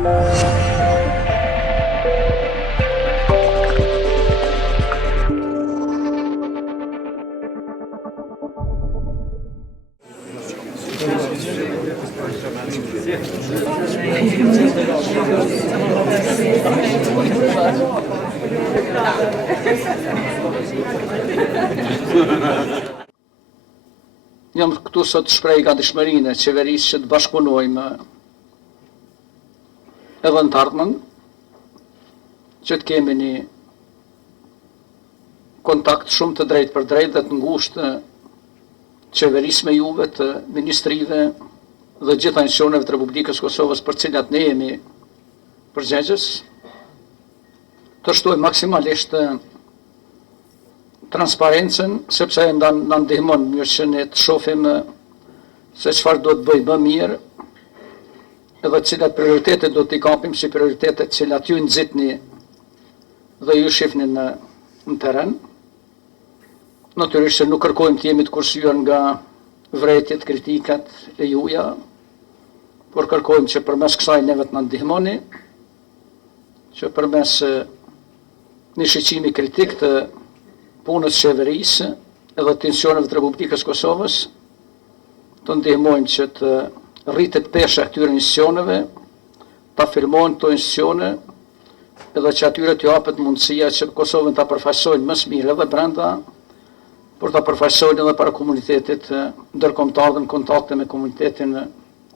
Jam këtu sot të shprej gatishmërinë e qeverisë që të bashkëpunojmë edhe në të ardhmen, që të kemi një kontakt shumë të drejtë për drejtë dhe të ngushtë qeverisë me juve, të ministrive dhe gjitha institucioneve të Republikës Kosovës për cilat ne jemi përgjegjës, të shtojmë maksimalisht transparencën, sepse na ndihmon mirë që ne të shohim se çfarë do të bëjmë më mirë, edhe cilat prioritete do t'i kapim si prioritete cilat ju nxitni dhe ju shihni në terren. Natyrisht se nuk kërkojmë të jemi të kursyer nga vërejtjet, kritikat e juja, por kërkojmë që përmes kësaj neve të na ndihmoni, që përmes një shiqimi kritik të punës qeverisë edhe të institucioneve të Republikës Kosovës, të ndihmojmë që të rritet pesha këtyre institucioneve, ta firmojnë këto institucione, edhe që atyre t'ju hapet mundësia që Kosovën ta përfaqësojnë më së miri edhe brenda, por ta përfaqësojnë edhe para komunitetit ndërkombëtar dhe në kontakte me komunitetin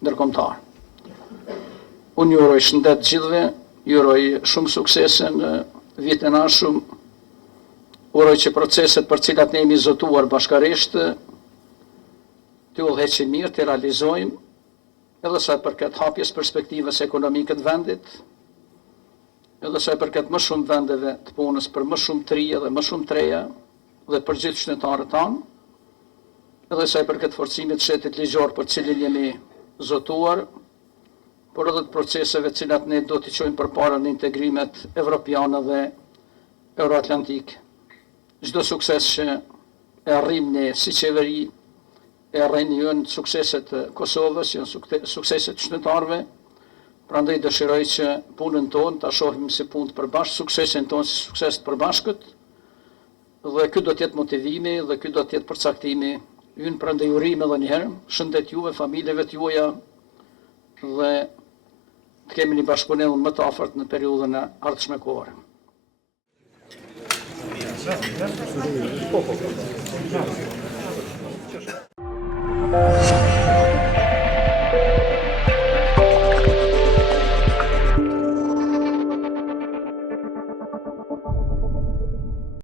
ndërkombëtar. Unë ju uroj shëndet gjithëve, ju uroj shumë suksese në vitin e ardhshëm. Uroj që proceset për cilat ne jemi zotuar bashkarisht të udhëheqin mirë, të realizojmë, edhe sa i përket hapjes perspektivës ekonomike të vendit, edhe sa i përket më shumë vendeve të punës për më shumë trije dhe më shumë treja dhe për gjithë qytetarët tanë, edhe sa i përket forcimit të shtetit ligjor për cilin jemi zotuar, por edhe të proceseve cilat ne do t'i çojmë përpara në integrimet evropiane dhe euroatlantik. Çdo sukses që e arrim ne si qeveri, e arrin janë sukseset e Kosovës, janë sukseset të qytetarëve. Prandaj dëshiroj që punën tonë ta shohim si punë të përbashkët, suksesin tonë si sukses të përbashkët. Dhe ky do të jetë motivimi dhe ky do të jetë përcaktimi ynë. Prandaj urim edhe një herë, shëndet juve, familjeve të juaja dhe të kemi një bashkëpunim më të afërt në periudhën e ardhshme kohore. Po.